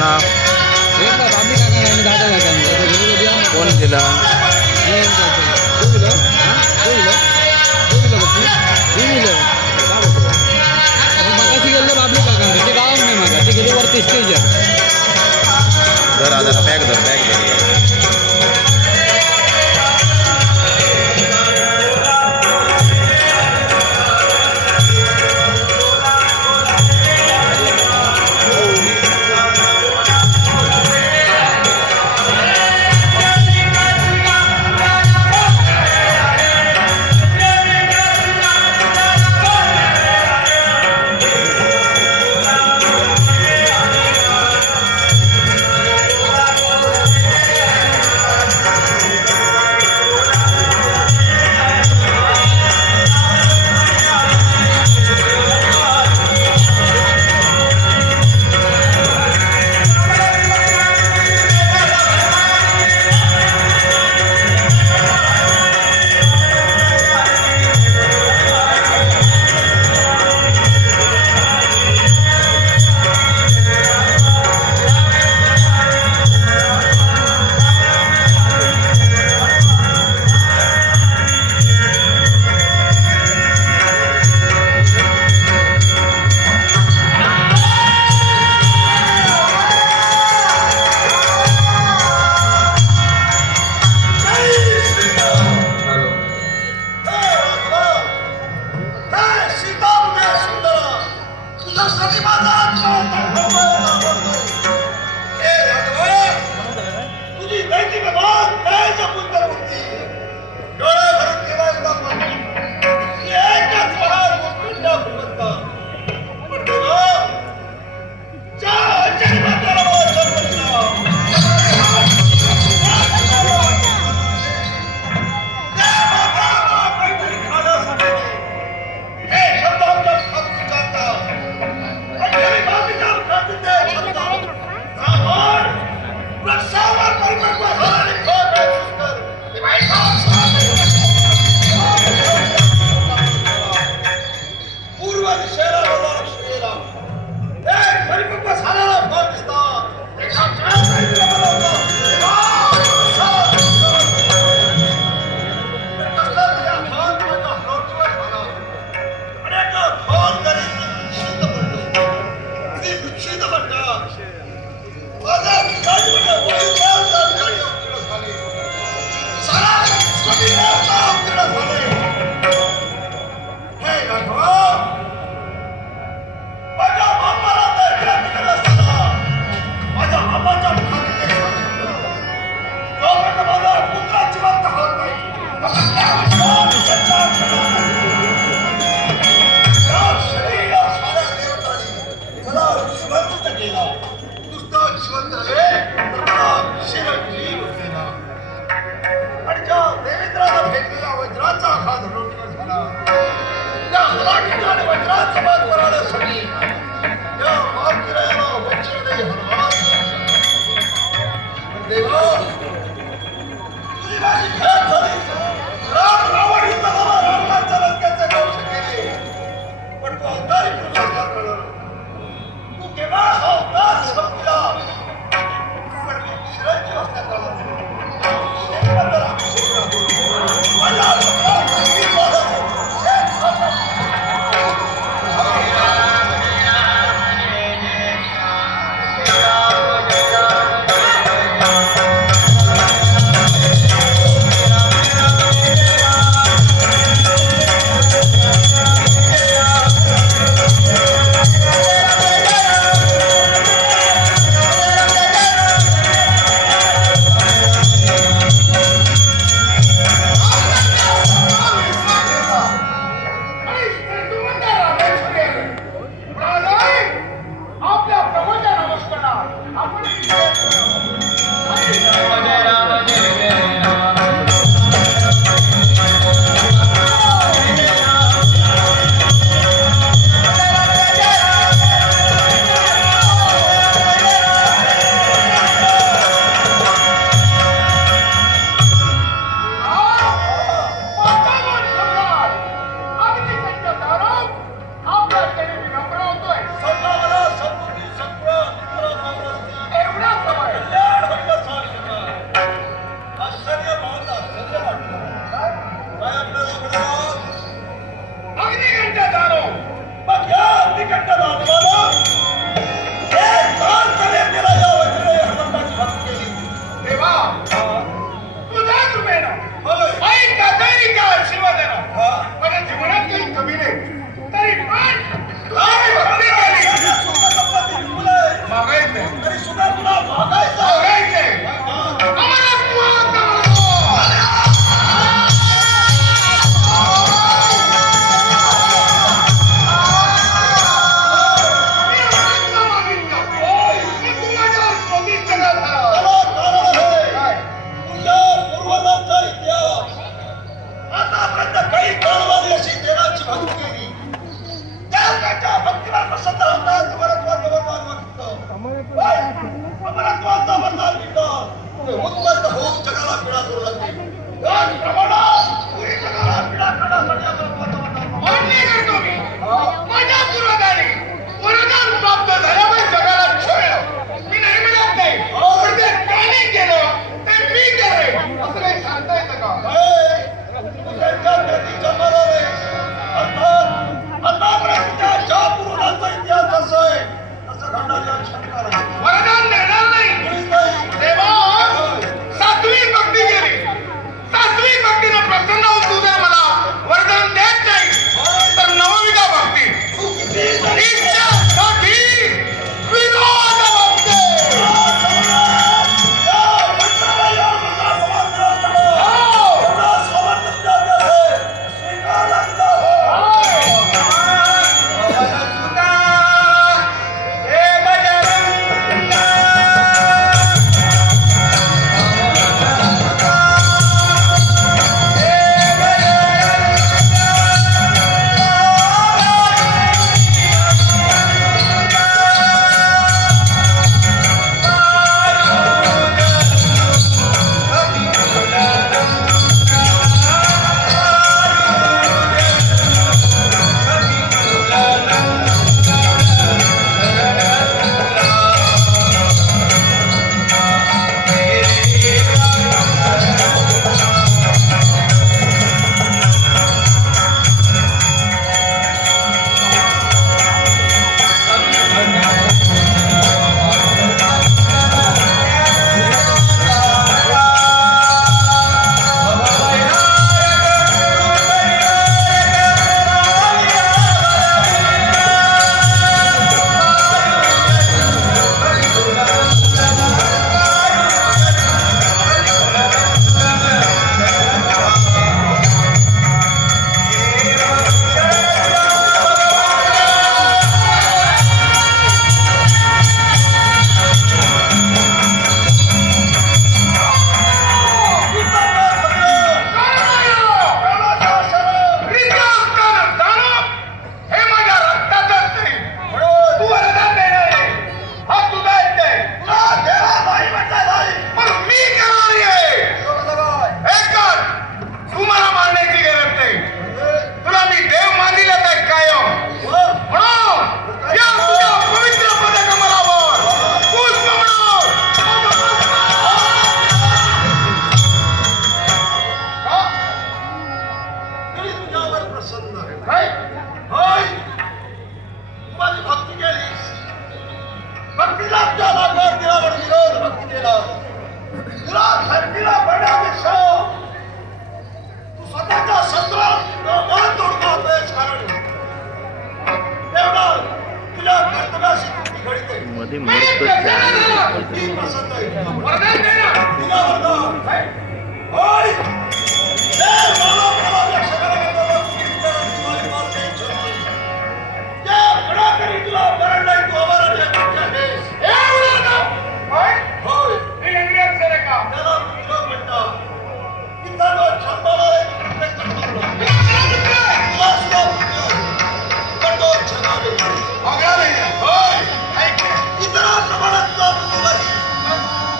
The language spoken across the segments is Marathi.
ना कोण दिला वरती स्टेज धर आता बॅग धर बॅग धर माझ्या बापाला तर शोध भक्ती केला तुला धरतीला पडण्यापेक्षा तू स्वतःच्या शस्त्रात मान तोडतोस कारण एवढा तुझ्या कर्तव्याशी कृती घडते मध्ये मस्त चॅनल ती प्रसन्न आहे वरदान दे ना तुला वरदान होय देव मला मला लक्ष करायला तुला मरण नाही तू आम्हाला आहेस होय हे इंग्रज सर का त्याला विरोध म्हणतात की त्याला छंदाला एक प्रयत्न तुला सुद्धा कठोर छंदाले आग्रा नाही होय ऐक इतरा प्रमाणात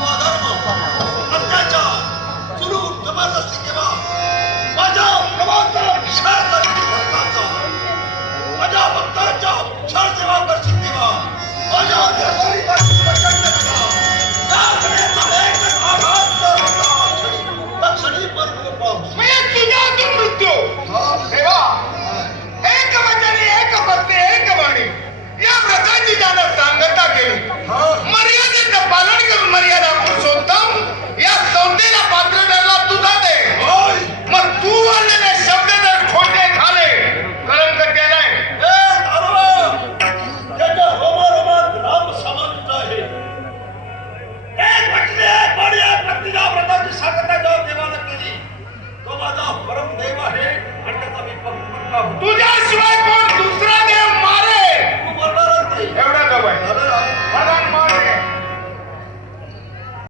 अधर्म अत्याचार जुलूम जबरदस्ती केला माझ्या प्रमाणाचा विचार करते भक्तांचा माझ्या भक्तांच्या क्षण सेवा करशील तेव्हा माझ्या देशाची प्रचंड करा या घड्याचा एकच आघात न होता लक्षणी परत पाऊस मी तुझ्यातून मृत्यू देवा एक वचने एक पत्ते एक वाणी या व्रताची ज्यानं सांगता केली मर्यादेचं पालन करून मर्यादा पुरुषोत्तम या संधीला पात्र ठरला तुझा दे मग तू आलेले शब्द जर खोटे झाले कलंक केलाय त्याच्या रोमारोमात राम समाविष्ट आहे एक वचने एक वाणी एक पत्नीच्या व्रताची सांगता जेव्हा देवानं केली तो माझा परमदेव आहे आणि त्याचा मी पक्का तुझ्याशिवाय कोण